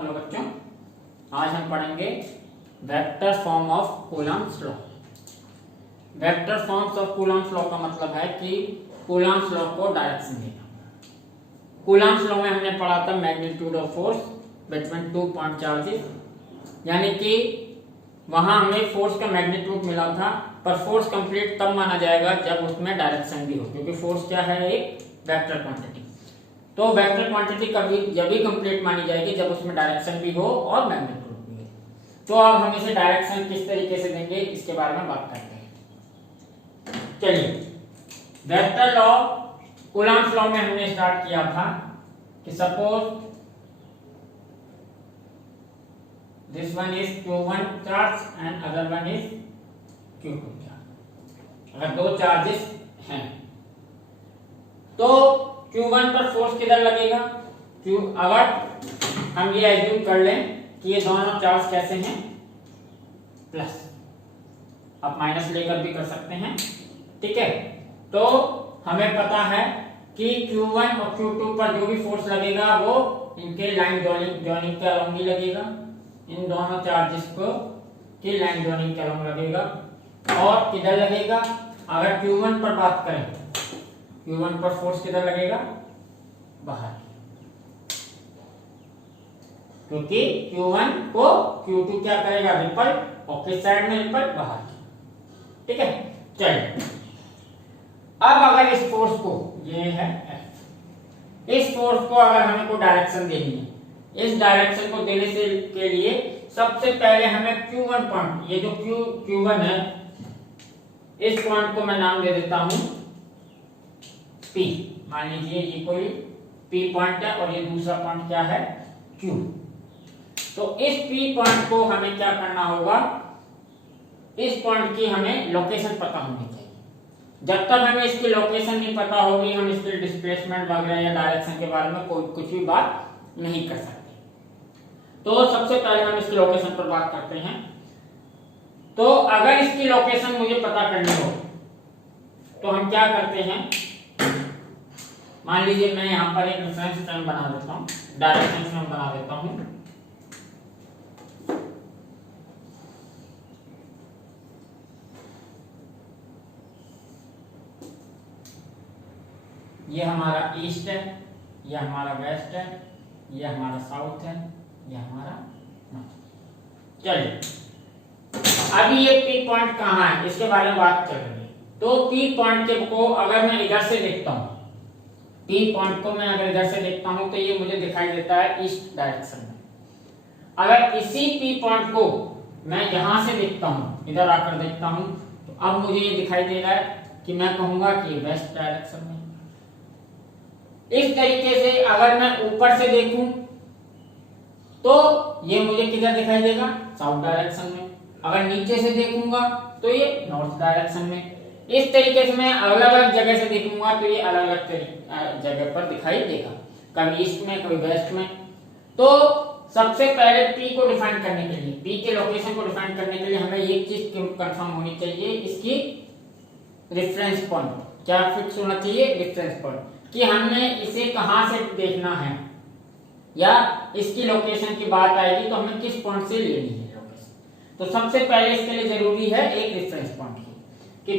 Hello बच्चों, आज हम पढ़ेंगे vector form of Coulomb's law. Vector forms of Coulomb's law का मतलब है कि कूलम्ब्स लॉ को डायरेक्शन देना। कूलम्ब्स लॉ में हमने पढ़ा था magnitude of force between two point charges, यानी कि वहां हमें फोर्स का मैग्नीट्यूड मिला था, पर फोर्स कंप्लीट तब माना जाएगा जब उसमें डायरेक्शन भी हो, क्योंकि फोर्स क्या है, एक वेक्टर क्वांटिटी। तो वेक्टर क्वांटिटी कभी जब भी कंप्लीट मानी जाएगी जब उसमें डायरेक्शन भी हो और मैग्नीट्यूड भी हो। तो अब हम इसे डायरेक्शन किस तरीके से देंगे इसके बारे में बात करते हैं। चलिए, वेक्टर लॉ, कूलम्ब्स लॉ में हमने स्टार्ट किया था कि suppose this one is Q1 charge and other one is Q2 charge. अगर दो चार्जेस हैं तो Q1 पर फोर्स किधर लगेगा, अगर हम ये एज्यूम कर लें कि ये दोनों चार्ज कैसे हैं, प्लस, आप माइनस लेकर भी कर सकते हैं, ठीक है। तो हमें पता है कि Q1 और Q2 पर जो भी फोर्स लगेगा वो इनके लाइन जॉइनिंग के अलोंग ही लगेगा, इन दोनों चार्जेस को की लाइन जॉइनिंग के अलोंग लगेगा। और किधर लगेगा, अगर Q1 पर बात करें, Q1 पर फोर्स किधर लगेगा, बाहर, क्योंकि Q1 को Q2 क्या करेगा, रिपल, और किस साइड में रिपल, बाहर, ठीक है। चलिए, अब अगर इस फोर्स को, ये है F, इस फोर्स को अगर हमें को डायरेक्शन देनी है, इस डायरेक्शन को देने से के लिए सबसे पहले हमें Q1 पॉइंट, ये जो Q1 है, इस पॉइंट को मैं नाम दे देता हूं P। मान लीजिए ये कोई P पॉइंट है और ये दूसरा पॉइंट क्या है, Q। तो इस P पॉइंट को हमें क्या करना होगा, इस पॉइंट की हमें लोकेशन पता होनी चाहिए। जब तक हमें इसकी लोकेशन नहीं पता होगी हम इसके डिस्प्लेसमेंट वगैरह या डायरेक्शन के बारे में कोई कुछ भी बात नहीं कर सकते। तो सबसे पहले हम इसकी लोकेशन पर बात करते हैं। तो अगर इसकी लोकेशन मुझे पता करनी हो तो हम क्या करते हैं, मान लीजिए मैं यहां पर एक रेफरेंस फ्रेम बना देता हूं, डायरेक्शन फ्रेम बना देता हूं। ये हमारा ईस्ट है, ये हमारा वेस्ट है, ये हमारा साउथ है, ये हमारा नॉर्थ। चलिए, अभी ये P पॉइंट कहां है इसके बारे में बात चल रही है। तो P पॉइंट को अगर मैं इधर से देखता हूं, P पॉइंट को मैं अगर इधर से देखता हूं तो ये मुझे दिखाई देता है ईस्ट डायरेक्शन में। अगर इसी P पॉइंट को मैं यहां से देखता हूं, इधर आकर देखता हूं, तो अब मुझे ये दिखाई दे रहा है कि मैं कहूंगा कि वेस्ट डायरेक्शन में। इस तरीके से अगर मैं ऊपर से देखूं तो ये मुझे किधर दिखाई देगा, साउथ डायरेक्शन में। अगर नीचे से देखूंगा तो ये नॉर्थ डायरेक्शन में। इस तरीके से मैं अलग अलग जगह से देखूंगा तो ये अलग अलग जगह पर दिखाई देगा, कभी ईस्ट में, कभी वेस्ट में। तो सबसे पहले P को डिफाइन करने के लिए, P के लोकेशन को डिफाइन करने के लिए हमें एक चीज कंफर्म होनी चाहिए, इसकी रेफरेंस पॉइंट क्या फिक्स होना चाहिए, रेफरेंस पॉइंट, कि हमने इसे कहां से देखना है, या इसकी लोकेशन की बात आएगी तो हमें किस पॉइंट से लेनी है लोकेशन। तो सबसे पहले इसके लिए जरूरी है एक रेफरेंस पॉइंट कि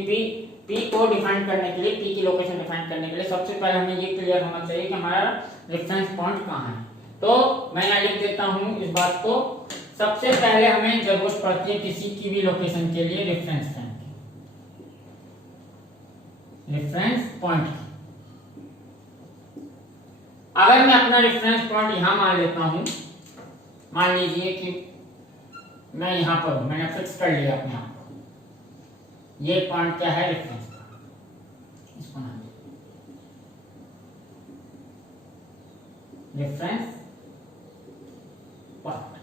P को डिफाइन करने के लिए, P की लोकेशन डिफाइन करने के लिए सबसे पहले हमें ये क्लियर होना चाहिए कि हमारा रेफरेंस पॉइंट कहां है। तो मैं यहाँ लिख देता हूं इस बात को, सबसे पहले हमें जरूरत पड़ती है किसी की भी लोकेशन के लिए रेफरेंस पॉइंट, रेफरेंस पॉइंट। अगर मैं अपना रेफरेंस पॉइंट यहां मान लेता हूं, मान लीजिए कि मैं यहां पर हूं, मैंने फिक्स कर लिया अपने आप को, ये पॉइंट क्या है, रेफरेंस पॉइंट, इसको नाम रेफरेंस पॉइंट।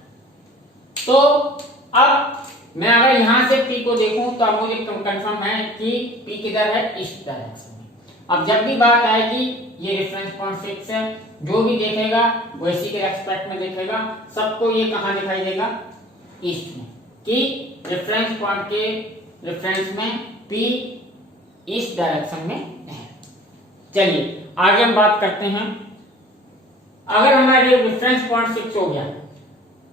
तो अब मैं अगर यहां से P को देखूं तो अब मुझे कंफर्म है कि P किधर है, ईस्ट डायरेक्शन में। अब जब भी बात आएगी ये रेफरेंस पॉइंट फिक्स है, जो भी देखेगा वो इसी के रेस्पेक्ट में देखेगा, सबको ये कहां दिखाई देगा, ईस्ट में, कि रेफरेंस पॉइंट के रेफरेंस में P ईस्ट डायरेक्शन में है। चलिए आगे हम बात करते हैं। अगर हमारे रेफरेंस पॉइंट फिक्स हो गया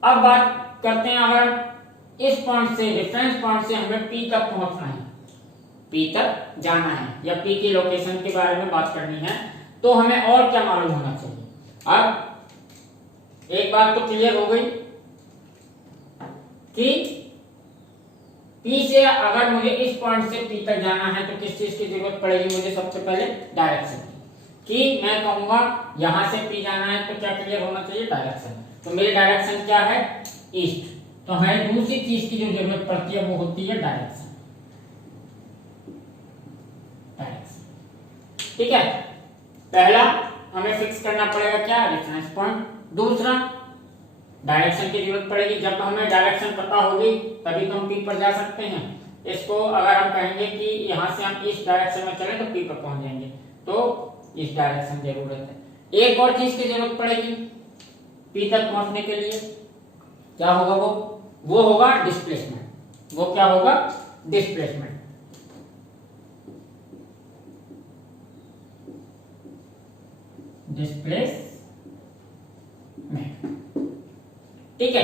अब बात करते हैं, अगर इस पॉइंट से, रेफरेंस पॉइंट से हमें P तक पहुंचना है, P तक जाना है या P की लोकेशन के बारे में बात करनी है, तो हमें और क्या मालूम होना चाहिए। अब एक बात तो क्लियर हो गई कि P से अगर मुझे इस पॉइंट से P तक जाना है तो किस चीज की जरूरत पड़ेगी मुझे, सबसे पहले डायरेक्शन की मैं कहूंगा यहां से P जाना है तो क्या क्लियर होना चाहिए, डायरेक्शन। तो मेरी डायरेक्शन क्या है, ईस्ट। तो हमें दूसरी चीज की जो जरूरत पड़ती है वो होती है डायरेक्शन। ठीक है, पहला हमें फिक्स करना पड़ेगा क्या, रेफरेंस पॉइंट। दूसरा डायरेक्शन की जरूरत पड़ेगी। जब हमें डायरेक्शन पता होगी तभी तो हम P पर जा सकते हैं। इसको अगर हम कहेंगे कि यहाँ से हम इस डायरेक्शन में चलें तो P पर पहुंच जाएंगे, तो इस डायरेक्शन की जरूरत है। एक और चीज की जरूरत पड़ेगी P तक पहुंचने के लिए, क्या होगा वो होगा डिस्प्लेसमेंट। वो क्या होगा, डिस्प्लेसमेंट। ठीक है,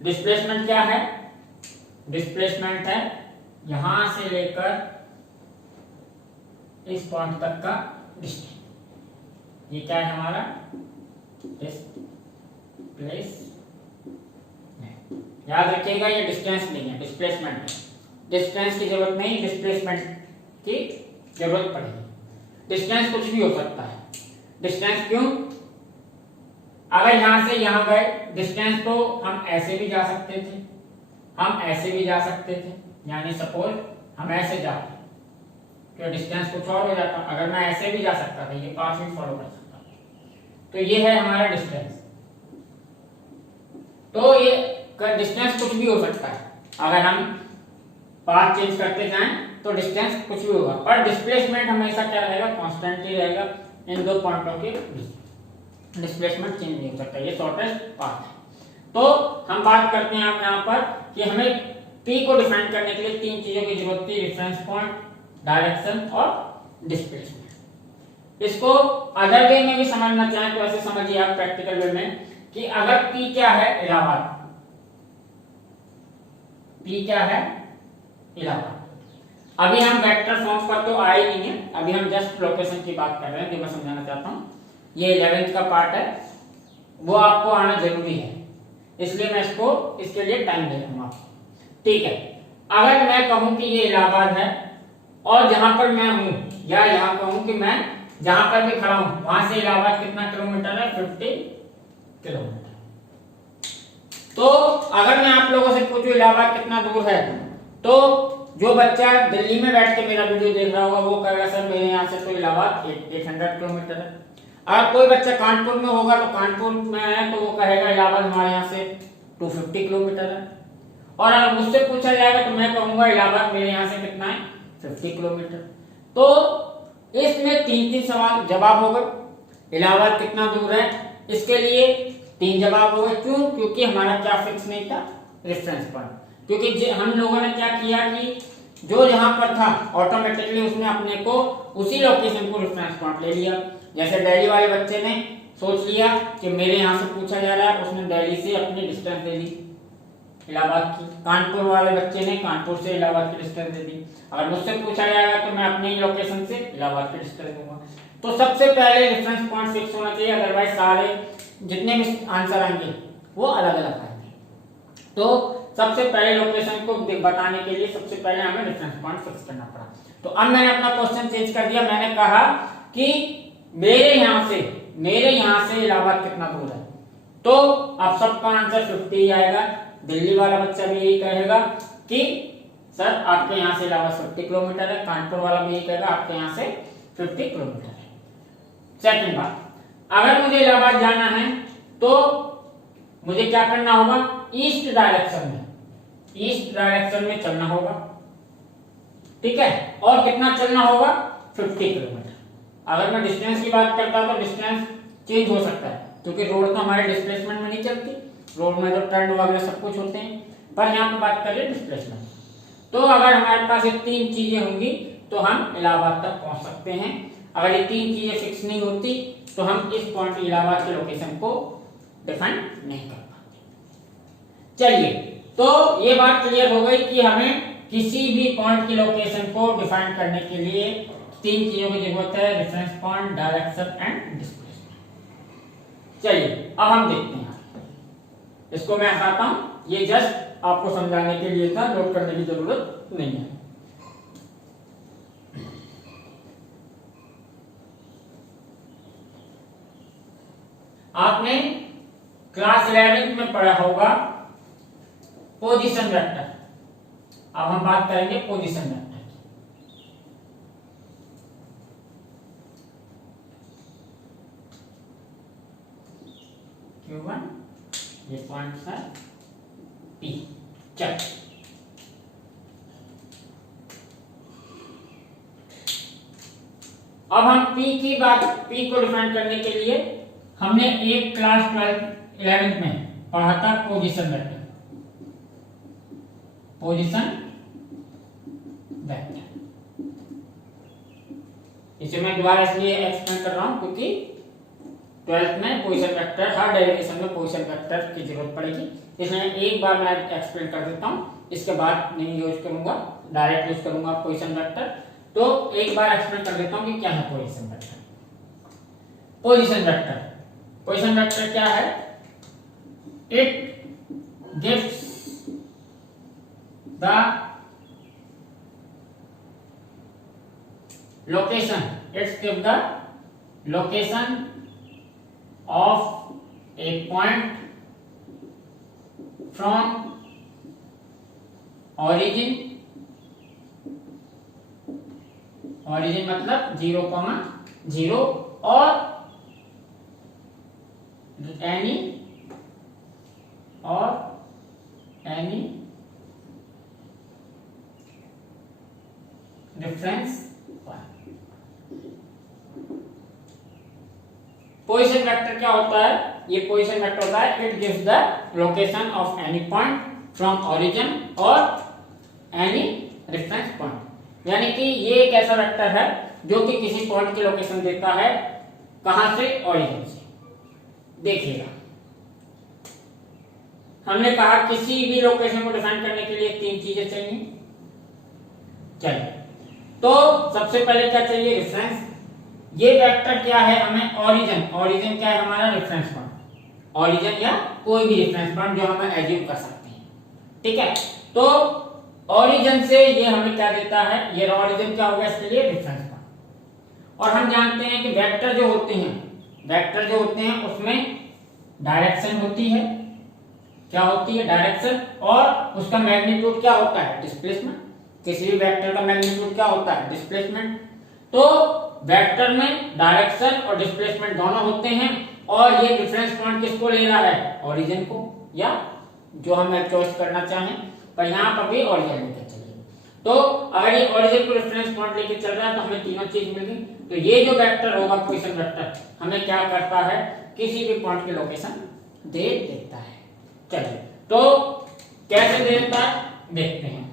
डिस्प्लेसमेंट क्या है, डिस्प्लेसमेंट है यहां से लेकर इस पॉइंट तक का डिस्टेंस। ये क्या है हमारा डिस्प्लेसमेंट। याद रखिएगा ये डिस्टेंस नहीं है, डिस्प्लेसमेंट है। डिस्टेंस की जरूरत नहीं, डिस्प्लेसमेंट की जरूरत पड़ेगी। डिस्टेंस कुछ भी हो सकता है। डिस्टेंस क्यों, अगर यहां से यहां गए डिस्टेंस तो हम ऐसे भी जा सकते थे, हम ऐसे भी जा सकते थे, यानी सपोज हम ऐसे जाते तो डिस्टेंस कुछ और हो जाता। अगर मैं ऐसे भी जा सकता था, ये पाथ भी फॉलो कर सकता था। तो ये है हमारा डिस्टेंस। तो ये डिस्टेंस कुछ भी हो सकता है, अगर हम पाथ चेंज करते जाएं तो डिस्टेंस कुछ भी होगा, पर डिस्प्लेसमेंट हमेशा क्या रहेगा, कांस्टेंट ही रहेगा इन दो पॉइंटों के बीच। डिस्प्लेसमेंट चेंज नहीं हो सकता, ये शॉर्टेस्ट पाथ है। तो हम बात करते हैं आप यहाँ पर कि हमें P को डिफाइन करने के लिए तीन चीजों की जरूरत थी, रेफरेंस पॉइंट, डायरेक्शन और डिस्प्लेसमेंट। इसको अदर वे में भी समझना चाहें तो ऐसे समझिए आप प्रैक्टिकल वे में कि अगर P क्या है, इलाहाबाद। P क्या है, इलाहाबाद। अभी हम वेक्टर फॉर्म पर तो आए नहीं है, अभी हम जस्ट लोकेशन की बात कर रहे हैं, जो मैं समझाना चाहता हूं। ये 11th का पार्ट है, वो आपको आना जरूरी है, इसलिए मैं इसके लिए टाइम दे रहा हूं आपको। ठीक है, अगर मैं कहूं कि ये इलाहाबाद है और जहां पर मैं हूं, या यहां कहूं कि मैं जहां पर भी खड़ा हूं वहां से इलाहाबाद कितना किलोमीटर है, 50 किलोमीटर। तो अगर मैं आप लोगों से पूछूं इलाहाबाद कितना दूर है, तो जो बच्चा दिल्ली में बैठ के मेरा वीडियो देख रहा होगा वो कहेगा सर मेरे यहाँ से तो इलाहाबाद 800 किलोमीटर है। अगर कोई बच्चा कानपुर में होगा तो कानपुर में है तो वो कहेगा इलाहाबाद हमारे यहाँ से 250 किलोमीटर है। और अगर मुझसे पूछा जाएगा तो मैं कहूंगा इलाहाबाद मेरे यहाँ से कितना है, 50 किलोमीटर। तो इसमें तीन सवाल जवाब हो गए। इलाहाबाद कितना दूर है, इसके लिए 3 जवाब हो गए। क्यों, क्योंकि हमारा क्या फिक्स नहीं था, रेफरेंस पॉइंट। क्योंकि हम लोगों ने क्या किया कि जो यहाँ पर था ऑटोमेटिकली उसने अपने को उसी लोकेशन को रेफरेंस पॉइंट ले लिया। जैसे दिल्ली वाले बच्चे ने सोच लिया कि मेरे यहाँ से पूछा जा रहा है, उसने दिल्ली से अपनी डिस्टेंस दे दी इलाहाबाद की। कानपुर वाले बच्चे ने कानपुर से इलाहाबाद की डिस्टेंस दे दी। अगर मुझसे पूछा जाएगा तो मैं अपने ही लोकेशन से इलाहाबाद की डिस्टेंस दूंगा। तो सबसे पहले रेफरेंस पॉइंट फिक्स होना चाहिए, अदरवाइज सारे जितने भी आंसर आएंगे वो अलग अलग आएंगे। तो सबसे पहले लोकेशन को बताने के लिए सबसे पहले हमें रेफरेंस पॉइंट फिक्स करना पड़ा। तो अब मैंने अपना क्वेश्चन चेंज कर दिया। मैंने कहा कि मेरे यहाँ से इलाहाबाद कितना दूर है, तो अब सबका आंसर 50 आएगा। दिल्ली वाला बच्चा भी यही कहेगा कि सर आपके यहाँ से इलाहाबाद 50 किलोमीटर है। कानपुर वाला भी यही कहेगा आपके यहाँ से 50 किलोमीटर है। सेकंड बात, अगर मुझे इलाहाबाद जाना है तो मुझे क्या करना होगा, ईस्ट डायरेक्शन में चलना होगा। ठीक है, और कितना चलना होगा, 50 किलोमीटर। अगर मैं डिस्टेंस की बात करता हूं तो डिस्टेंस चेंज हो सकता है, क्योंकि रोड तो हमारे डिस्प्लेसमेंट में नहीं चलती। रोड में तो टर्न वगैरह सब कुछ होते हैं, पर यहाँ पे बात करें डिस्प्लेसमेंट। तो अगर हमारे पास ये 3 चीजें होंगी तो हम इलाहाबाद तक पहुंच सकते हैं। अगर ये 3 चीजें फिक्स नहीं होती तो हम इस पॉइंट इलाहाबाद के लोकेशन को डिफाइन नहीं कर पाते। चलिए, तो ये बात क्लियर हो गई कि हमें किसी भी पॉइंट की लोकेशन को डिफाइन करने के लिए तीन चीजों की जरूरत है, reference point, direction and displacement. चलिए अब हम देखते हैं, इसको मैं हटाता हूं, ये जस्ट आपको समझाने के लिए था, नोट करने की जरूरत नहीं है। आपने क्लास 11 में पढ़ा होगा पोजीशन वेक्टर। अब हम बात करेंगे पोजीशन वेक्टर की। Q1 ये पॉइंट है P। चल अब हम P को डिफाइन करने के लिए हमने एक क्लास 11 में पढ़ा था पोजीशन वेक्टर। पोजीशन वेक्टर इसे मैं दोबारा इसलिए एक्सप्लेन कर रहा हूं क्योंकि 12th में पोजीशन वेक्टर, हर डेरिवेशन में पोजीशन वेक्टर की जरूरत पड़ेगी, इसलिए एक बार मैं एक्सप्लेन कर देता हूं, इसके बाद नहीं यूज करूंगा, डायरेक्ट यूज करूंगा पोजीशन वेक्टर। तो एक बार एक्सप्लेन कर देता हूं कि क्या है पोजीशन वेक्टर। पोजीशन वेक्टर क्या है? It gives the location, it's give the location of a point from origin मतलब 0,0 और any reference पोजीशन वेक्टर क्या होता है? ये पोजीशन वेक्टर होता है it gives the location of any point from origin और एनी रेफरेंस पॉइंट, यानी कि ये एक ऐसा वेक्टर है जो कि किसी पॉइंट की लोकेशन देता है, कहां से? ओरिजिन से। देखिएगा हमने कहा किसी भी लोकेशन को डिफाइन करने के लिए तीन चीजें चाहिए। चलिए, तो सबसे पहले क्या चाहिए? रेफरेंस। ये वेक्टर क्या है? हमें ओरिजिन क्या है? हमारा रेफरेंस पॉइंट, ओरिजिन या कोई भी रेफरेंस पॉइंट जो हम एज्यूम कर सकते हैं, ठीक है। तो ओरिजिन से ये हमें क्या देता है? ये ओरिजिन क्या होगा इसके लिए? Reference point. और हम जानते हैं कि वेक्टर जो होते हैं उसमें डायरेक्शन होती है। क्या होती है? डायरेक्शन। और उसका मैग्नीट्यूड क्या होता है? डिस्प्लेसमेंट। किसी भी वेक्टर का मैग्नीट्यूड क्या होता है? डिस्प्लेसमेंट। तो वेक्टर में डायरेक्शन और डिस्प्लेसमेंट दोनों होते हैं, और ये डिफरेंस पॉइंट किसको ले रहा है? ओरिजिन को, या जो हम चॉइस करना चाहें, पर यहाँ पर भी ओरिजिन लेकर चलिए। तो अगर ये ओरिजिन को रेफरेंस पॉइंट लेके चल रहा है तो हमें तीनों चीज मिल गई। तो ये जो वेक्टर होगा पोजीशन वेक्टर हमें क्या करता है? किसी भी पॉइंट की लोकेशन दे देता है। चलिए, तो कैसे दे देता है देखते हैं।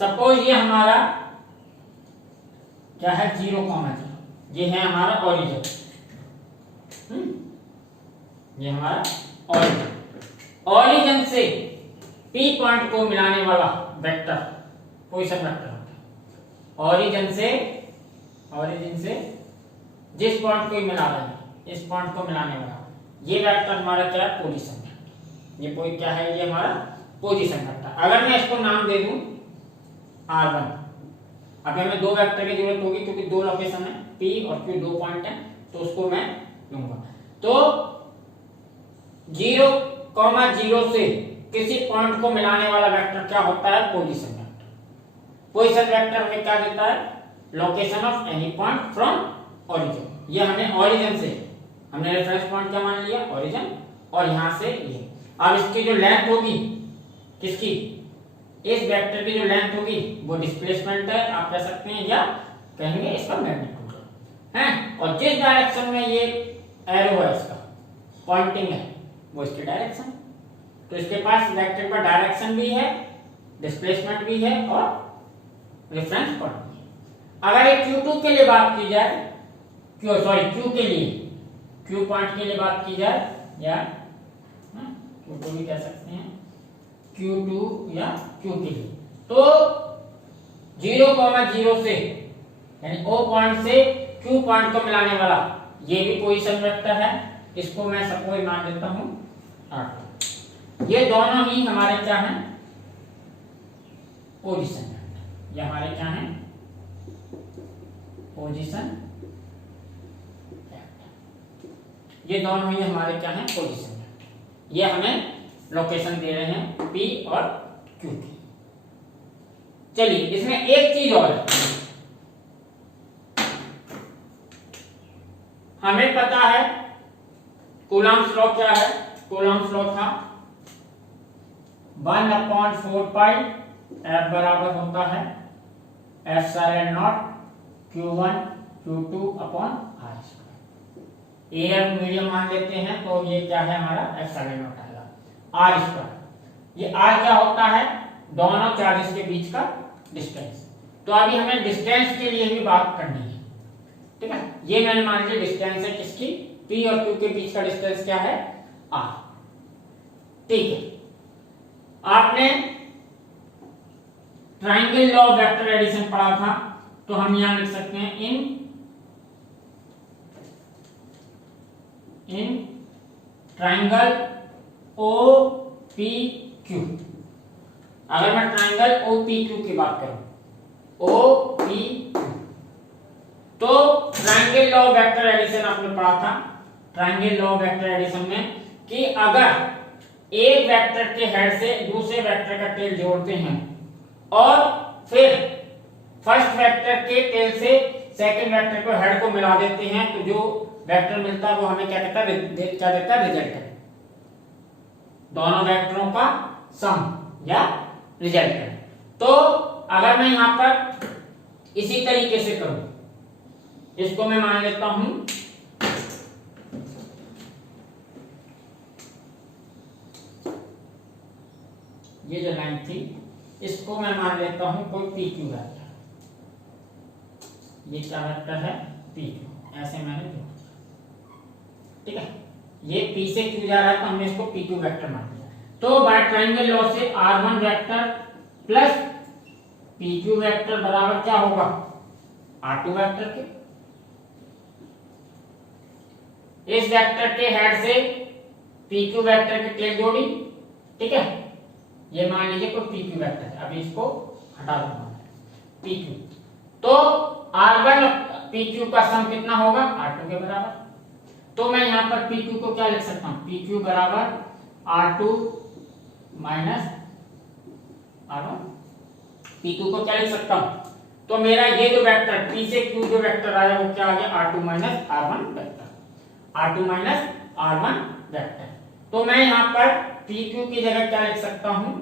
सपोज ये हमारा क्या है? 0,0, ये है हमारा ओरिजिन। ये हमारा ओरिजिन से P पॉइंट को मिलाने वाला वेक्टर पोजीशन वेक्टर होता है। ओरिजिन से जिस पॉइंट को मिला रहा है, इस पॉइंट को मिलाने वाला ये वेक्टर हमारा क्या है? Position vector. ये कोई क्या है? ये हमारा पोजीशन वेक्टर। अगर मैं इसको नाम दे दूं R1, अब हमें दो वेक्टर की जरूरत होगी क्योंकि दो लोकेशन है, P और Q दो पॉइंट है, तो उसको मैं लूंगा। तो 0,0 से किसी पॉइंट को मिलाने वाला वेक्टर क्या होता है? Position vector. पोजीशन वेक्टर हमें क्या देता है? Location of any point from origin. ये हमें ओरिजिन से, हमने रेफरेंस पॉइंट क्या मान लिया? ओरिजिन। और यहां से ये, अब इसकी जो लेंथ होगी, किसकी? इस वेक्टर की जो लेंथ होगी वो डिस्प्लेसमेंट है, आप कह सकते हैं, या कहेंगे इसका मैग्नीट्यूड है। और जिस डायरेक्शन में ये एरो है, इसका पॉइंटिंग है, वो इसकी डायरेक्शन। तो इसके पास वेक्टर का डायरेक्शन भी है, डिस्प्लेसमेंट भी है और रेफरेंस पॉइंट भी है। अगर ये Q2 के लिए बात की जाए, Q के लिए, Q पॉइंट के लिए बात की जाए, या Q2 भी कह सकते हैं, Q2 या Q3। तो 0,0 से यानी O पॉइंट से Q पॉइंट को मिलाने वाला ये भी पोजीशन वेक्टर है, इसको मैं सपोज मान लेता हूं R2। ये दोनों ही हमारे क्या हैं, पोजीशन वेक्टर। ये हमारे क्या हैं, पोजीशन वेक्टर। ये दोनों ही हमारे क्या हैं, पोजीशन वेक्टर। ये हमें लोकेशन दे रहे हैं P और Q की। चलिए इसमें एक चीज और है, हमें पता है कूलम्ब्स लॉ क्या है। कूलम्ब्स लॉ था 1/4 पाई F बराबर होता है epsilon naught Q1 Q2 upon R square. Air medium मान लेते हैं तो ये क्या है हमारा एप्सिलॉन नॉट आएगा R स्क्वायर। ये R क्या होता है, दोनों चार्जेस के बीच का डिस्टेंस। तो अभी हमें डिस्टेंस के लिए भी बात करनी है, ठीक है। ये मैंने मान लिया डिस्टेंस है किसकी, P और Q के बीच का डिस्टेंस क्या है, R, ठीक है। आपने triangle law of vector addition पढ़ा था, तो हम यहां लिख सकते हैं इन ट्राइंगल OPQ। अगर मैं ट्राइंगल OPQ की बात करूं, OPQ, तो triangle law of vector addition आपने पढ़ा था। Triangle law of vector addition में कि अगर एक वेक्टर के हेड से दूसरे वेक्टर का टेल जोड़ते हैं और फिर फर्स्ट वेक्टर के टेल से सेकंड वेक्टर को हेड को मिला देते हैं, तो जो वेक्टर मिलता है वो हमें क्या कहता है, क्या देता है, रिजल्ट। दोनों वेक्टरों का सम या रिजल्ट है। तो अगर मैं यहां पर इसी तरीके से करूं, इसको मैं मान लेता हूं ये जो लाइन थी इसको मैं मान लेता हूं कोई PQ वेक्टर। ये क्या वेक्टर है, PQ। ऐसे मैंने जोड़ा, ठीक है। ये P से Q जा रहा है तो हमने इसको PQ वेक्टर मान लिया। तो बाय ट्राइंगल लॉ से R1 vector plus PQ vector बराबर क्या होगा, R2 वेक्टर के। इस वेक्टर के हेड से PQ वेक्टर की टेल जोड़ी, ठीक है। ये मान लीजिए कोई PQ वेक्टर है, अभी इसको हटा दूंगा PQ। तो R1 PQ का सम कितना होगा, R2 के बराबर। तो मैं यहां पर PQ को क्या लिख सकता हूं, PQ बराबर R2 माइनस R1। PQ को क्या लिख सकता हूं, तो मेरा ये जो वेक्टर P से Q जो वेक्टर आया वो क्या आ गया, R2 minus R1 vector, R2 minus R1 vector. तो मैं यहां पर PQ की जगह क्या लिख सकता हूं,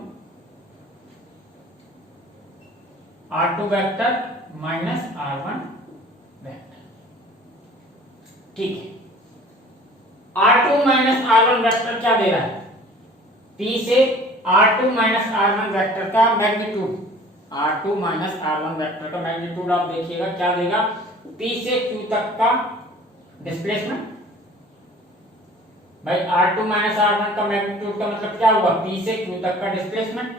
R2 vector minus R1 vector, ठीक है। R2 माइनस R1 वेक्टर क्या दे रहा है, P से R2 माइनस R1 वेक्टर का magnitude. R2 minus R1 vector का मैग्नीट्यूड आप देखिएगा क्या देगा, P से Q तक का डिस्प्लेसमेंट। भाई R2 माइनस R1 का मैग्नीट्यूड का मतलब क्या हुआ, P से Q तक का डिस्प्लेसमेंट,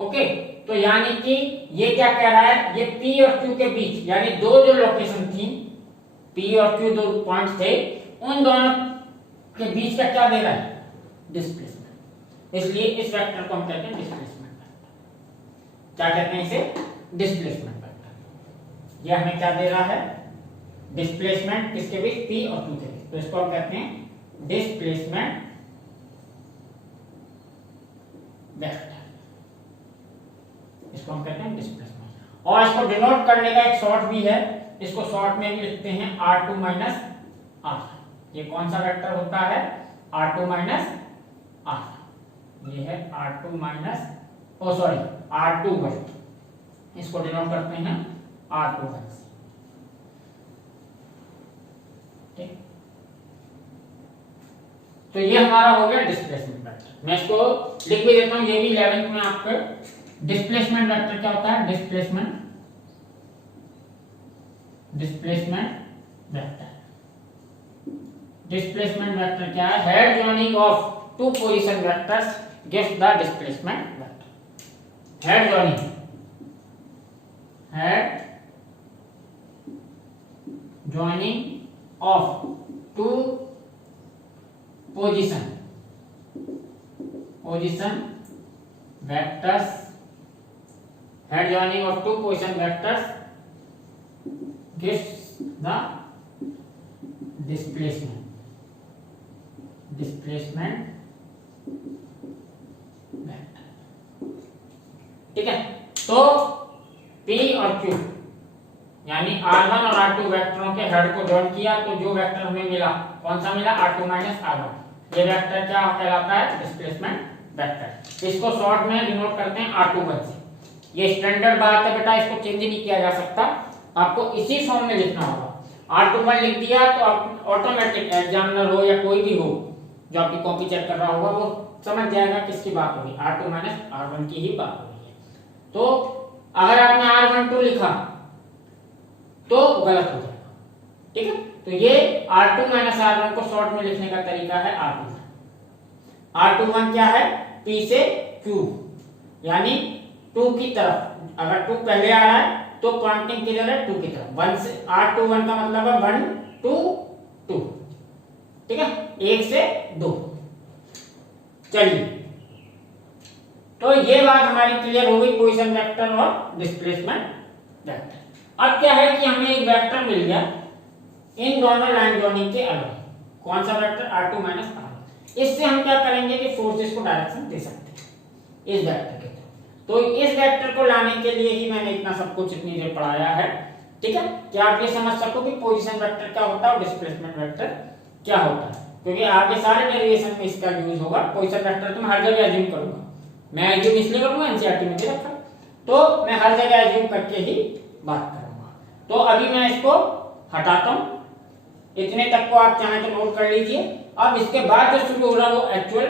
ओके। तो यानी कि ये क्या कह रहा है, ये P और Q के बीच यानी दो जो लोकेशन थी, P और Q दो पॉइंट्स थे, उन दोनों के बीच का क्या दे रहा है, डिस्प्लेसमेंट। इसलिए इस वेक्टर को हम कहते हैं डिस्प्लेसमेंट वेक्टर। क्या कहते हैं इसे, डिस्प्लेसमेंट वेक्टर। ये हमें क्या दे रहा है, डिस्प्लेसमेंट किसके बीच, P और Q के बीच। तो इसको हम कहते हैं डिस्प्लेसमेंट वेक्टर, इसको हम कहते हैं डिस्प्लेसमेंट। और इसको डिनोट करने का एक शॉर्ट भी है, इसको शॉर्ट में भी लिखते हैं R2 माइनस R। ये कौन सा वेक्टर होता है, R2 माइनस R। ये है R2 माइनस R2 इसको डिनोट करते हैं R2 ठीक। तो ये हमारा हो गया डिस्प्लेसमेंट वेक्टर। मैं इसको लिख भी देता हूं, ये भी 11th में आपके डिस्प्लेसमेंट वेक्टर क्या होता है, डिस्प्लेसमेंट वेक्टर। डिस्प्लेसमेंट वेक्टर क्या है? Head joining of two position vectors gives the displacement vector. Head joining, head joining of two position vectors, head joining of two position vectors gives the displacement vector। ठीक है, तो P और Q यानी R1 और R2 वेक्टरों के head को join किया तो जो वेक्टर हमें मिला कौन सा मिला? R2 minus R1। ये वेक्टर क्या कहलाता है? Displacement vector. इसको शॉर्ट में डिनोट करते हैं R21 से। ये स्टैंडर्ड बात है बेटा, इसको चेंज नहीं किया जा सकता, आपको इसी फॉर्म में लिखना होगा। R21 लिख दिया तो आप ऑटोमेटिक एग्जामिनर हो या कोई भी हो जो आपकी कॉपी चेक कर रहा होगा वो समझ जाएगा किसकी बात होगी, R2 माइनस R1 की ही बात होगी। तो अगर आपने R12 लिखा तो गलत हो जाएगा, ठीक है। तो ये R2 माइनस R1 को शॉर्ट में लिखने का तरीका है R21। R21 क्या है? P से Q यानी 2 की तरफ, अगर 2 पहले आ रहा है तो पॉइंटिंग किधर है? 2 की तरफ। 1 से R21 का मतलब है 1 2 2, ठीक है, 1 से 2। चलिए, तो ये बात हमारी क्लियर हो गई पोजीशन वेक्टर और डिस्प्लेसमेंट वेक्टर। अब क्या है कि हमें एक वेक्टर मिल गया इन दोनों लाइन जॉइनिंग के अलग। कौन सा वेक्टर? R2 minus R1। इससे हम क्या करेंगे कि फोर्सेस को डायरेक्शन दे सकते हैं इस वेक्टर के थ्रू। तो इस वेक्टर को लाने के लिए ही मैंने इतना सब कुछ इतनी देर पढ़ाया है, ठीक है, कि आप ये समझ सको कि पोजीशन वेक्टर क्या होता है और डिस्प्लेसमेंट वेक्टर क्या होता है, क्योंकि आगे सारे डेरिवेशन में इसका यूज होगा। पोजीशन वेक्टर तो मैं हर जगह अज्यूम करूंगा, मैं अज्यूम इसलिए करूंगा एनसीईआरटी में दे रखा, तो मैं हर जगह अज्यूम करके ही बात करूंगा। तो अभी मैं इसको हटाता हूं, इतने तक को आप चाहें तो नोट कर लीजिए। अब इसके बाद जो शुरू हो रहा है वो actual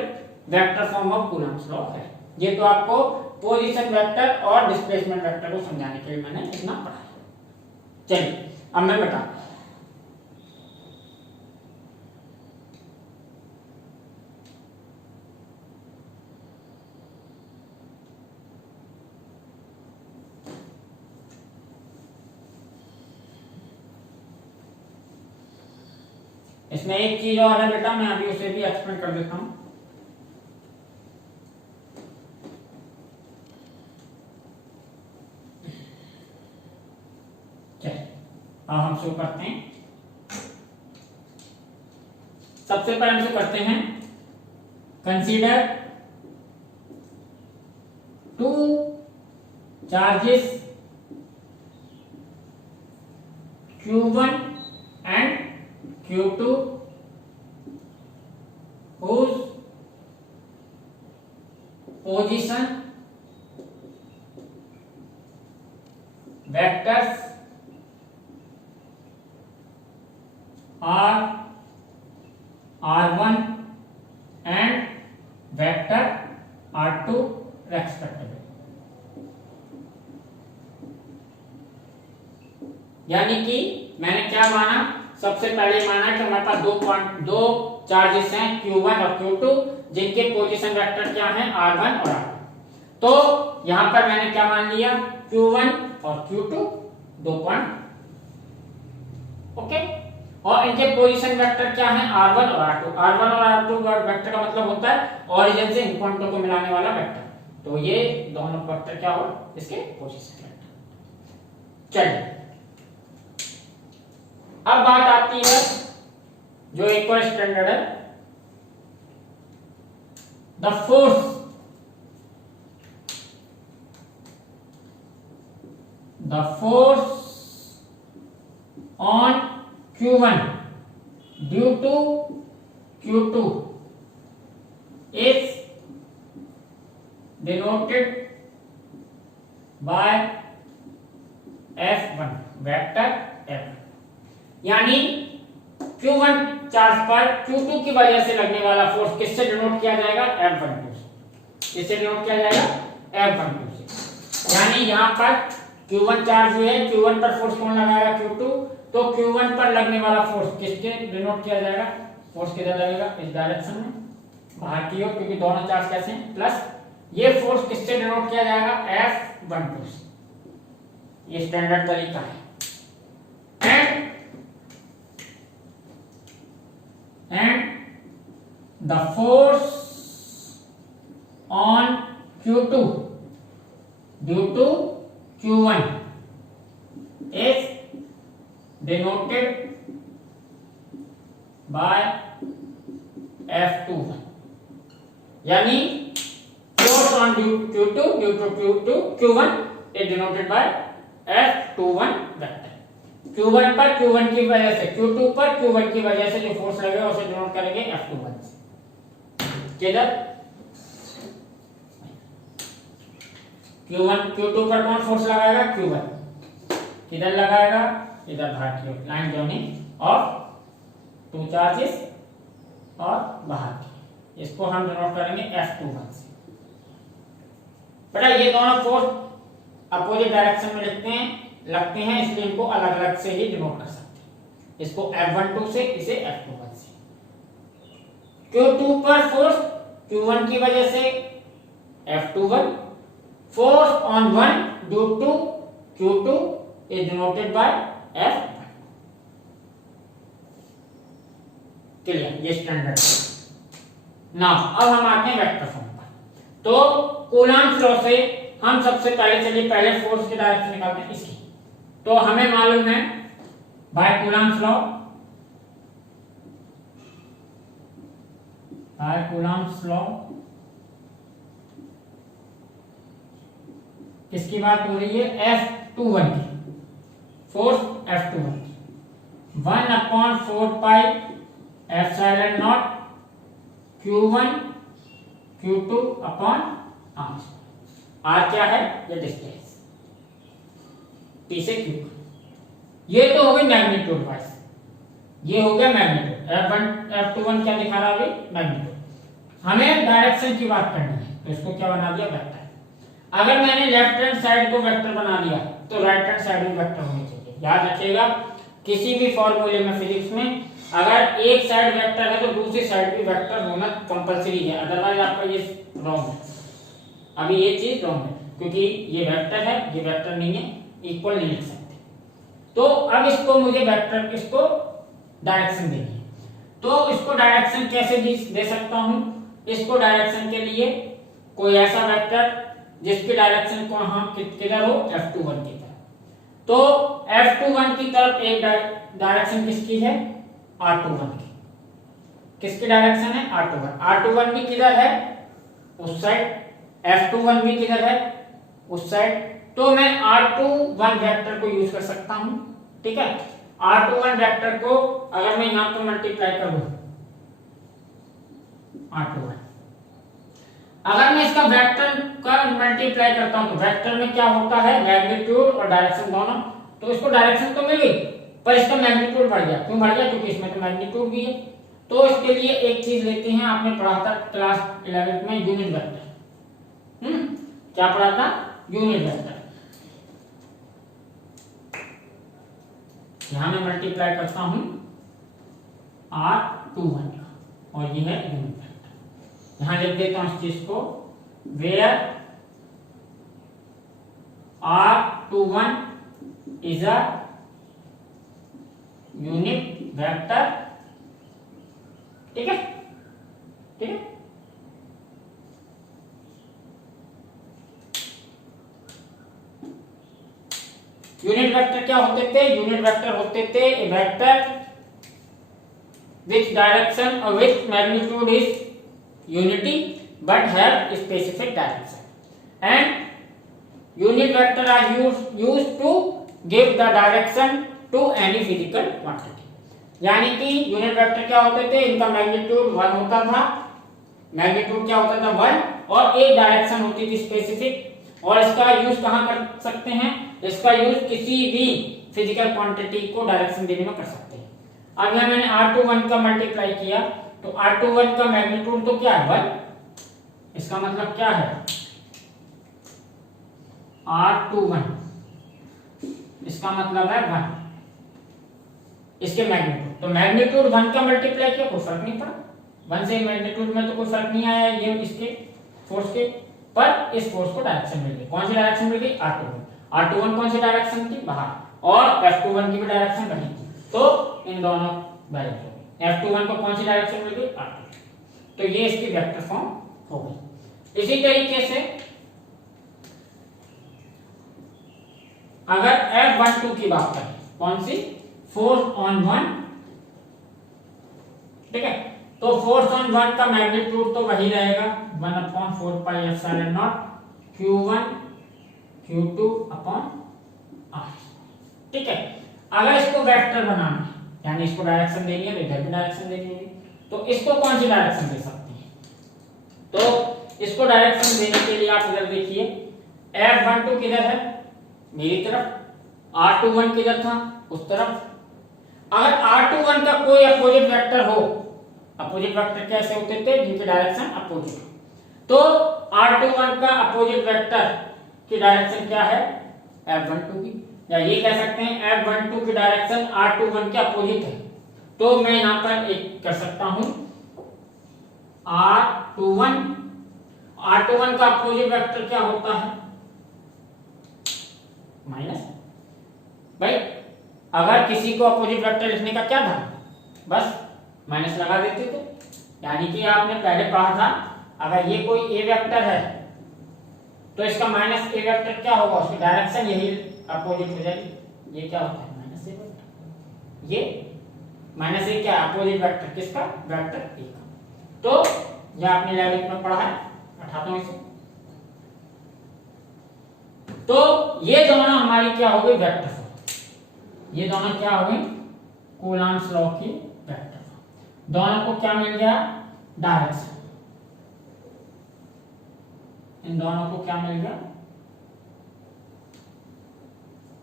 vector form of Coulomb's law है। ये तो आपको पोजीशन वेक्टर और डिस्प्लेसमेंट वेक्टर को समझाने के लिए मैंने इतना पढ़ा। चलिए अब मैं बताता हूं। इसमें एक चीज और है बेटा, मैं अभी उसे भी एक्सप्लेन कर देता हूं। अब हम शुरू करते हैं। सबसे पहले हम शुरू करते हैं, consider two charges Q1 and Q2 whose position vectors are R1 and vector R2 respectively। यानी कि मैंने क्या माना? सबसे पहले माना कि हमारे पास दो चार्जेस हैं Q1 और Q2 जिनके पोजीशन वेक्टर क्या हैं? R1 और R2। तो यहां पर मैंने क्या मान लिया? Q1 और Q2 2 पॉइंट, ओके, और इनके पोजीशन वेक्टर क्या हैं? R1 और R2। R1 और R2 वेक्टर का मतलब होता है ओरिजिन से इन पॉइंटों को मिलाने वाला वेक्टर। तो ये दोनों वेक्टर क्या हो? इसके पोजीशन वेक्टर। चलिए अब बात आती है जो एक और स्टैंडर्ड है, the force on Q1 due to Q2 is denoted by F1 vector F। यानी Q1 चार्ज पर Q2 की वजह से लगने वाला फोर्स किससे डिनोट किया जाएगा? F12 से। इससे डिनोट किया जाएगा F12 से। यानी यहां पर Q1 चार्ज हुए, Q1 पर फोर्स कौन लगाएगा? Q2। तो Q1 पर लगने वाला फोर्स किसके डिनोट किया जाएगा? फोर्स किधर लगेगा, इस डायरेक्शन में बाहर की ओर, क्योंकि दोनों चार्ज कैसे हैं प्लस। ये फोर्स किससे डिनोट किया जाएगा, F12 से। ये स्टैंडर्ड तरीका है। And the force on Q2 due to Q1 is denoted by F21, यानी force on Q2 due to Q1 is denoted by F21 vector. Q1 पर Q1 की वजह से, Q2 पर Q1 की वजह से जो फोर्स लगेगा उसे डिनोट करेंगे F21 से। किधर Q2 पर कौन फोर्स लगाएगा, Q1 किधर लगाएगा, इधर बाहर की ओर, line joining of two charges और बाहर की, इसको हम डिनोट करेंगे F21 से। बेटा ये दोनों फोर्स अपोजिट डायरेक्शन में लगते हैं, इसलिए इनको अलग अलग से ही डिनोट कर सकते हैं, इसको F12 से, इसे F21 से। Q2 पर फोर्स Q1 की वजह से F21, force on 1 due to Q2 is denoted by F12। Clear, ये स्टैंडर्ड है। नाउ अब हम आते हैं वेक्टर फॉर्म पर। तो कूलम्ब्स लॉ से हम सबसे पहले फोर्स की डायरेक्शन निकालते हैं इसकी। तो हमें मालूम है बाय कूलम्ब्स लॉ, किसकी बात हो रही है, F21 की, force F21 1/4 pi epsilon naught Q1 Q2 upon R। R क्या है, ये डिस्टेंस P से Q। ये तो हो गई मैग्नीट्यूड वाइज, ये हो गया मैग्नीट्यूड। F21 क्या दिखा रहा है अभी, मैग्नीट्यूड। हमें डायरेक्शन की बात करनी है, तो इसको क्या बना दिया, वेक्टर। अगर मैंने लेफ्ट हैंड साइड को वेक्टर बना दिया तो राइट हैंड साइड में वेक्टर होनी चाहिए। याद रखिएगा, किसी भी फॉर्मूले में फिजिक्स में अगर एक साइड वेक्टर है तो दूसरी साइड भी वेक्टर होना कंपलसरी है, अदरवाइज आपका ये रॉन्ग है। अभी ये चीज रॉन्ग है, क्योंकि ये वेक्टर है, ये वेक्टर नहीं है, इक्वल नहीं लिख सकते। तो अब इसको मुझे वेक्टर, इसको डायरेक्शन देनी है। तो इसको डायरेक्शन कैसे दे सकता हूं, इसको डायरेक्शन के लिए कोई ऐसा वेक्टर जिसकी डायरेक्शन को हम किधर हो, F21 की तरफ। तो F21 की तरफ एक डायरेक्शन किसकी है, R21 की। किसकी डायरेक्शन है, R21। R21 भी किधर है, उस साइड, F21 भी किधर है, उस साइड। तो मैं R21 वेक्टर को यूज कर सकता हूं, ठीक है। R21 वेक्टर को अगर मैं यहां पर मल्टीप्लाई करूं, R21, अगर मैं इसका वेक्टर का मल्टीप्लाई करता हूं तो वेक्टर में क्या होता है, मैग्नीट्यूड और डायरेक्शन दोनों। तो इसको डायरेक्शन तो मिल गई, पर इसका मैग्नीट्यूड बढ़ गया। क्यों बढ़ गया, क्योंकि इसमें तो मैग्नीट्यूड भी है। तो इसके लिए एक चीज लेते हैं, आपने पढ़ा था क्लास 11th में, यूनिट वेक्टर। क्या पढ़ा था, यूनिट वेक्टर। यहां मैं मल्टीप्लाई करता हूं R21 का, और ये है यूनिट वेक्टर। यहां लिख देता हूं इस चीज को, where R21 is a unit vector, ठीक है, ठीक है। यूनिट वेक्टर क्या होते थे, यूनिट वेक्टर होते थे ए vector which direction or which magnitude is unity but have specific direction, and unit vector are used to give the direction to any physical quantity। यानी कि यूनिट वेक्टर क्या होते थे, इनका मैग्नीट्यूड 1 होता था, मैग्नीट्यूड क्या होता था 1, और एक डायरेक्शन होती थी स्पेसिफिक। और इसका यूज कहां कर सकते हैं, इसका यूज किसी भी फिजिकल क्वांटिटी को डायरेक्शन देने में कर सकते हैं। अब यहां मैंने R21 का मल्टीप्लाई किया, तो R21 का मैग्नीट्यूड तो क्या है 1, इसका मतलब क्या है R21, इसका मतलब है 1, इसके मैग्नीट्यूड। तो मैग्नीट्यूड 1 का मल्टीप्लाई किया कोई फर्क नहीं पड़ा, 1 से मैग्नीट्यूड में तो कोई फर्क नहीं आया ये इसके फोर्स के, पर इस फोर्स को डायरेक्शन मिल गई। कौन सी डायरेक्शन मिल गई? R21 कौन सी डायरेक्शन थी? बाहर, और F21 की भी डायरेक्शन वही थी, तो इन दोनों बैलेंस हो गए। F21 को कौन सी डायरेक्शन मिल गई? R2, तो ये इसकी वेक्टर फॉर्म हो गई। इसी तरीके से अगर F12 की बात करें, कौन सी? फोर्स ऑन 1, ठीक है, तो फोर्स ऑन 1 का मैग्नीट्यूड तो वही रहेगा 1/4 pi epsilon naught Q1 Q2 upon R, ठीक है। अगर इसको वेक्टर बनाना है, यानी इसको डायरेक्शन देनी है तो इधर भी डायरेक्शन देनी है, तो इसको कौन सी डायरेक्शन दे सकते हैं? तो इसको डायरेक्शन देने के लिए आप इधर देखिए, F12 किधर है? मेरी तरफ, R21 किधर था? उस तरफ। अगर R21 का कोई अपोजिट वेक्टर हो, अपोजिट वेक्टर कैसे होते थे? जिनकी डायरेक्शन अपोजिट, तो R21 का अपोजिट वेक्टर की डायरेक्शन क्या है? F12 की, या ये कह सकते हैं F12 की डायरेक्शन R21 के अपोजिट है। तो मैं यहां पर एक कर सकता हूं, R21 का अपोजिट वेक्टर क्या होता है? माइनस। भाई अगर किसी को अपोजिट वेक्टर लिखने का क्या था, बस माइनस लगा देते थे। यानी कि आपने पहले पढ़ा था, अगर ये कोई ए वेक्टर है तो इसका माइनस ए वेक्टर क्या होगा? उसकी डायरेक्शन यही अपोजिट हो जाएगी। ये क्या होता है? माइनस ए वेक्टर। ये माइनस ए क्या? अपोजिट वेक्टर किसका? वेक्टर ए का। तो यह आपने लेवल में पढ़ा है, उठाता हूं इसे। तो ये दोनों हमारी क्या हो गई? Vector form. ये दोनों क्या हो गई? कूलॉम्स लॉ की वेक्टर फॉर्म। दोनों को क्या मिल गया? डायरेक्शन। इन दोनों को क्या मिल गया?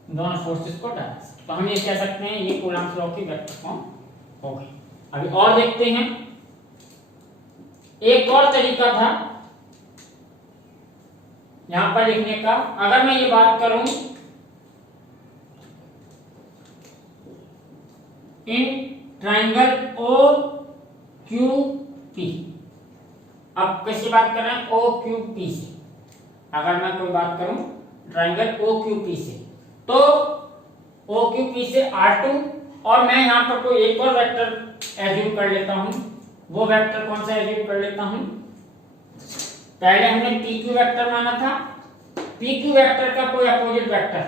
दोनों फोर्सेस को डायरेक्शन। तो हम ये कह सकते हैं ये कूलॉम्स लॉ की वेक्टर फॉर्म हो गई। अभी और देखते हैं, एक और तरीका था यहां पर लिखने का। अगर मैं ये बात करूं इन ट्राइंगल OQP, अब किसकी बात कर रहे हैं? OQP से। अगर मैं कोई बात करूं ट्राइंगल OQP से, तो OQP से R2, और मैं यहां पर कोई एक और वेक्टर एज्यूम कर लेता हूं। वो वेक्टर कौन सा एज्यूम कर लेता हूं? पहले हमने PQ वेक्टर माना था। PQ वेक्टर का कोई अपोजिट वेक्टर,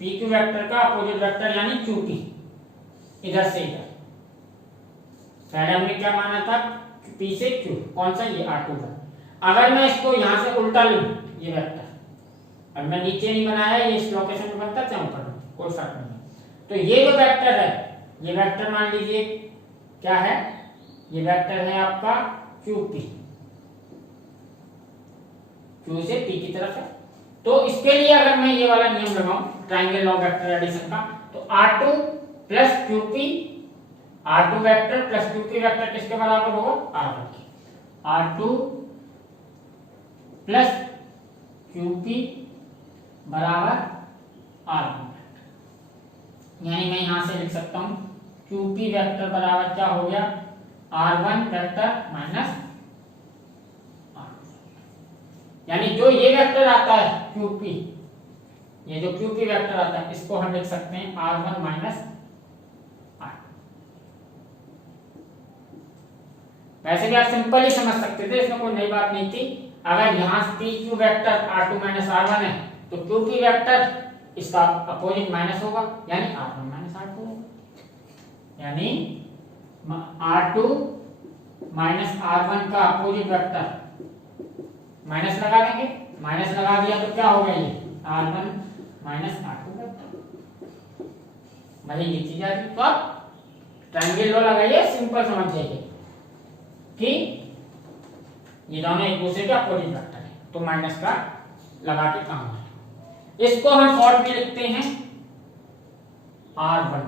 PQ वेक्टर का अपोजिट वेक्टर यानी QP, इधर से इधर। पहले हमने क्या माना था? P से Q, कौन सा? ये R2 है। अगर मैं इसको यहां से उल्टा लूं, ये वेक्टर, अब मैं नीचे नहीं बनाया, ये इस लोकेशन पे बनता, चाहे ऊपर, कोई फर्क नहीं। तो ये जो वेक्टर है, ये वेक्टर मान लीजिए क्या है? ये वेक्टर है आपका QP, Q से P की तरफ है। तो इसके लिए अगर मैं ये वाला नियम लगाऊं ट्राइंगल लॉ वेक्टर एडिशन का, तो R2 plus QP, R2 vector plus QP vector किसके बराबर होगा? R1 के। R2 प्लस QP बराबर R1, यानी मैं यहां से लिख सकता हूं QP वेक्टर बराबर क्या हो गया? R1 वेक्टर माइनस R2, यानी जो ये वेक्टर आता है QP, ये जो QP वेक्टर आता है, इसको हम लिख सकते हैं R1 माइनस R2। वैसे भी आप सिंपल ही समझ सकते थे, इसमें कोई नई बात नहीं थी। अगर यहां PQ vector R2 minus R1 है, तो QP वेक्टर इसका अपोजिट माइनस होगा, यानी R1 माइनस R2 होगा। यानी R2 माइनस R1 का अपोजिट वेक्टर माइनस लगा देंगे, माइनस लगा दिया तो क्या होगा? ये R1 माइनस R2 वेक्टर, वही लिखी जाएगी। तो आप ट्रायंगल लॉ लगाइए, सिंपल समझ जाइए कि ये दोनों एक दूसरे के अपोजिट वेक्टर है, तो माइनस का लगा के काम है। इसको हम शॉर्ट में लिखते हैं R1।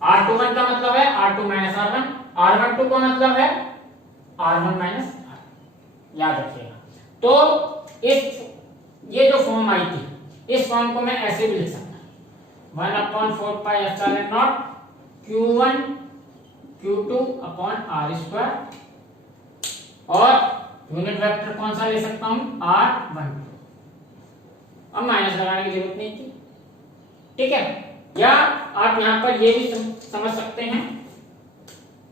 R21 का मतलब है R2 माइनस R1, R12 का मतलब है R1 माइनस R, याद रखिएगा। तो इस ये जो फॉर्म आई थी, इस फॉर्म को मैं ऐसे भी लिख सकता हूं 1/4 pi epsilon naught Q1 Q2 upon R square, और यूनिट वेक्टर कौन सा ले सकता हूं, R12। अब माइनस लगाने की जरूरत नहीं थी, ठीक है। या आप यहां पर ये भी समझ सकते हैं,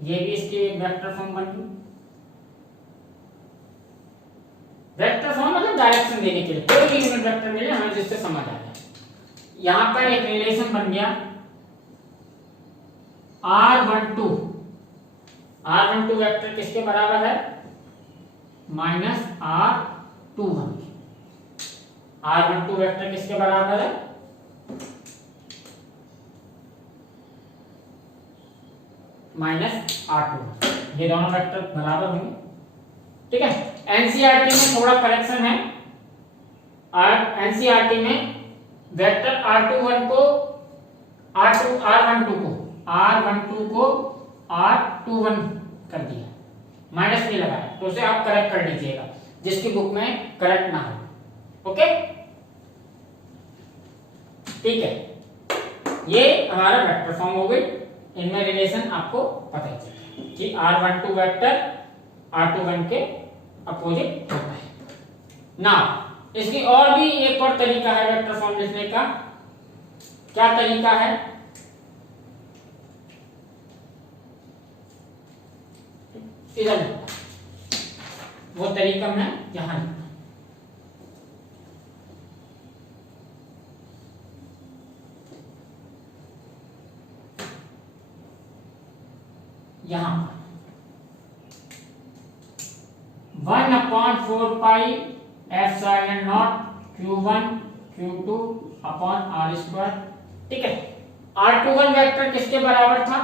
ये भी इसकी वेक्टर फॉर्म बन गई। वेक्टर फॉर्म मतलब डायरेक्शन देने के लिए कोई भी यूनिट वेक्टर मिले हमें जिससे समझ आ जाए। यहां पर एक रिलेशन बन गया R12, R12 वेक्टर किसके बराबर है, माइनस R21। R12 वेक्टर किसके बराबर है, माइनस R21। ये दोनों वेक्टर बराबर होंगे, ठीक है। एनसीईआरटी में थोड़ा करेक्शन है, और एनसीईआरटी में वेक्टर R12 को R12 को R21 कर दिया, माइनस नहीं लगाया, तो उसे आप करेक्ट कर लीजिएगा जिसकी बुक में करेक्ट ना हो, ओके, ठीक है। ये हमारा वेक्टर फॉर्म हो गई, इनमें रिलेशन आपको पता ही चला कि R12 वेक्टर R21 के अपोजिट होता है। नाउ इसकी और भी एक और तरीका है वेक्टर फॉर्म लिखने का। क्या तरीका है, इधर वो तरीका मैं यहां यहां 1/4 pi epsilon naught Q1 Q2 upon R square, ठीक है। R21 वेक्टर किसके बराबर था,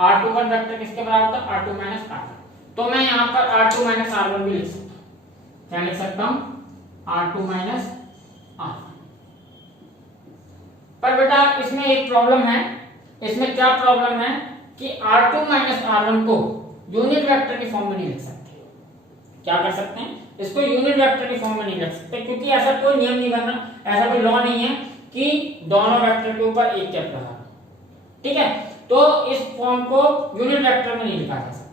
R21 वेक्टर किसके बराबर था, R2 माइनस R1। तो मैं यहां पर R2 माइनस R1 भी लिख सकता हूं। क्या लिख सकता हूं, R2 माइनस R1। पर बेटा इसमें एक प्रॉब्लम है, इसमें क्या प्रॉब्लम है कि R2 माइनस R1 को यूनिट वेक्टर की फॉर्म में नहीं लिख सकते। क्या कर सकते हैं, इसको यूनिट वेक्टर की फॉर्म में नहीं लिख सकते, क्योंकि ऐसा कोई नियम नहीं बनना, ऐसा कोई लॉ नहीं है कि दोनों वेक्टर के ऊपर एक कैप लगा, ठीक है। तो इस फॉर्म को यूनिट वेक्टर में नहीं लिखा जा सकता,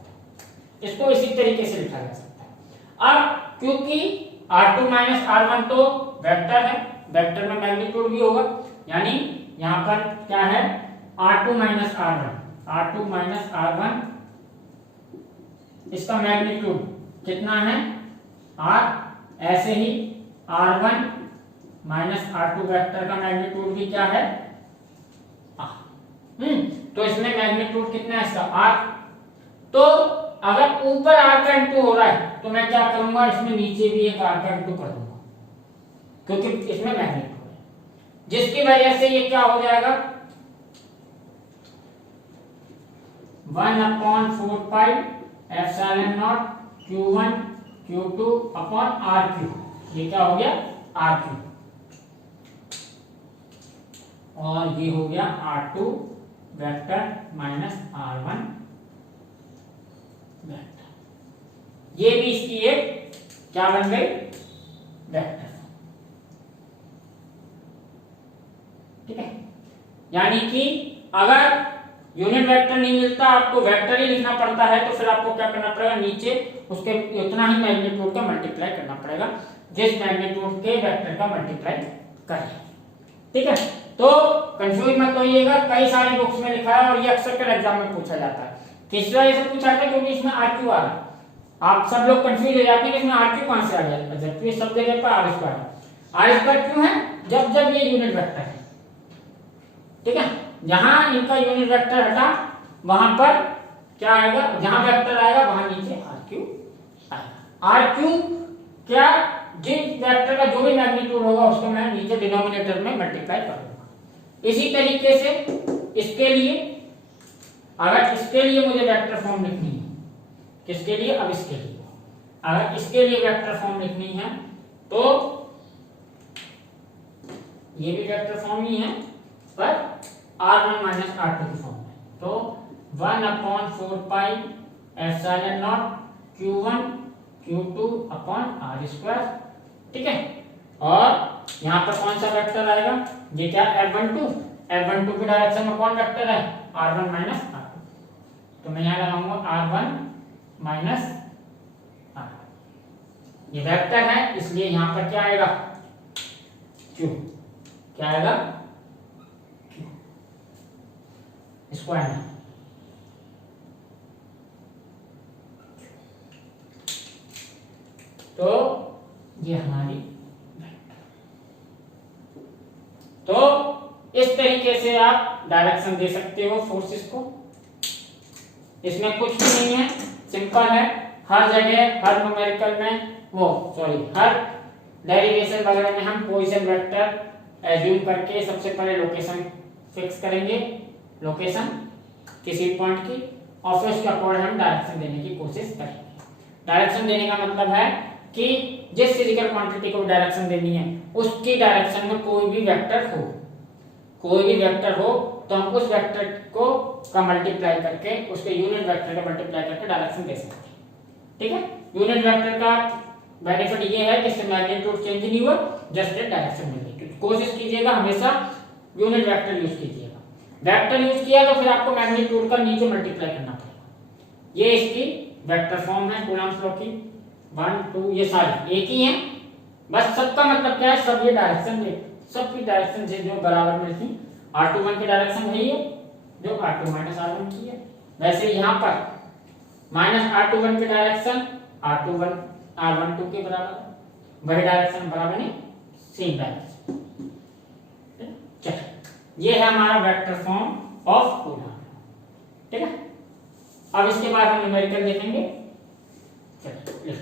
इसको इसी तरीके से लिखा जा सकता है। अब क्योंकि R2 माइनस R1 तो वेक्टर है, वेक्टर में मैग्नीट्यूड भी होगा, यानी यहां पर क्या है, R2 minus R1, R2 minus R1, इसका मैग्नीट्यूड कितना है R। ऐसे ही R1 माइनस R2 वेक्टर का मैग्नीट्यूड भी क्या है R। तो इसमें मैग्नीट्यूड कितना है इसका R। तो अगर ऊपर R का इंटू हो रहा है तो मैं क्या करूंगा, इसमें नीचे भी एक R का इंटू कर दूंगा, क्योंकि इसमें मैग्नीट्यूड है, जिसकी वजह से ये क्या हो जाएगा, 1/4 pi epsilon naught Q1 Q2 upon R3। ये क्या हो गया R3, और ये हो गया R2 vector minus R1 vector. ये भी इसकी एक क्या बन गई, वेक्टर, ठीक है। यानी कि अगर यूनिट वेक्टर नहीं मिलता, आपको वेक्टर ही लिखना पड़ता है, तो फिर आपको क्या करना पड़ेगा, नीचे उसके उतना ही मैग्नीट्यूड का मल्टीप्लाई करना पड़ेगा जिस मैग्नीट्यूड के वेक्टर का मल्टीप्लाई करें, ठीक है। तो कंफ्यूज मत होइएगा, कई सारी बुक्स में लिखा है और ये अक्सर कर एग्जाम में पूछा जाता है। किस वजह से पूछा जाता है, क्योंकि इसमें RQ आ रहा है। आप सब लोग कंफ्यूज हो जाते हैं कि इसमें RQ कहां से आ गया, जबकि सब जगह पर R स्क्वायर है। R स्क्वायर क्यों है, जब जब ये यूनिट वेक्टर है, ठीक है। जहां इनका यूनिट वेक्टर हटा वहां पर क्या आएगा, जहां वेक्टर आएगा वहां नीचे RQ आएगा। RQ क्या, जिस वेक्टर का जो भी मैग्नीट्यूड होगा उसको मैं नीचे डिनोमिनेटर में मल्टीप्लाई कर दूंगा। इसी तरीके से इसके लिए, अगर इसके लिए मुझे वेक्टर फॉर्म लिखनी है, किसके लिए, अब इसके लिए, अगर इसके लिए वेक्टर फॉर्म लिखनी है तो ये भी वेक्टर फॉर्म ही है, पर R1 माइनस R2 की फॉर्म है। तो 1/4 pi epsilon naught Q1 Q2 upon R square, ठीक है। और यहां पर कौन सा वेक्टर आएगा, ये क्या F12, F12 की डायरेक्शन में कौन वेक्टर है, R1 माइनस R2, तो मैं यहाँ लगाऊंगा R1 माइनस R1। ये वेक्टर है इसलिए यहाँ पर क्या आएगा, Q, क्या आएगा Q, इसको है ना। तो ये हमारी, तो इस तरीके से आप डायरेक्शन दे सकते हो फोर्सेस को। इसमें कुछ भी नहीं है, सिंपल है। हर जगह हर न्यूमेरिकल में हर डेरिवेशन वगैरह में हम पोजीशन वेक्टर एज्यूम करके सबसे पहले लोकेशन फिक्स करेंगे, लोकेशन किसी पॉइंट की, और फिर उसके अकॉर्डिंग हम डायरेक्शन देने की कोशिश करेंगे। डायरेक्शन देने का मतलब है कि जिस फिजिकल क्वांटिटी को डायरेक्शन देनी है उसकी डायरेक्शन में कोई भी वेक्टर हो तो हम उस वेक्टर को का मल्टीप्लाई करके उसके यूनिट वेक्टर का मल्टीप्लाई करके डायरेक्शन दे सकते हैं। ठीक है, यूनिट वेक्टर का बेनिफिट ये है कि इससे मैग्नीट्यूड चेंज नहीं हुआ, जस्ट डायरेक्शन मिल गई। कोशिश कीजिएगा हमेशा यूनिट वेक्टर यूज कीजिएगा। वेक्टर यूज किया तो फिर आपको मैग्नीट्यूड का नीचे मल्टीप्लाई करना पड़ेगा। ये इसकी वेक्टर फॉर्म है कूलम्ब्स लॉ की। 1 2 ये सारी एक ही हैं, बस सबका मतलब क्या है, सब ये डायरेक्शन में सबकी डायरेक्शन जो बराबर मिलती। R21 की डायरेक्शन वही है जो R2 माइनस R1 की है। वैसे यहाँ पर माइनस R21 की डायरेक्शन R21 R12 के बराबर है, वही डायरेक्शन बराबर नहीं, सेम डायरेक्शन। चलिए, ये है हमारा वेक्टर फॉर्म ऑफ कूलम्ब। ठीक है, अब इसके बाद हम न्यूमेरिकल देखेंगे। चलिए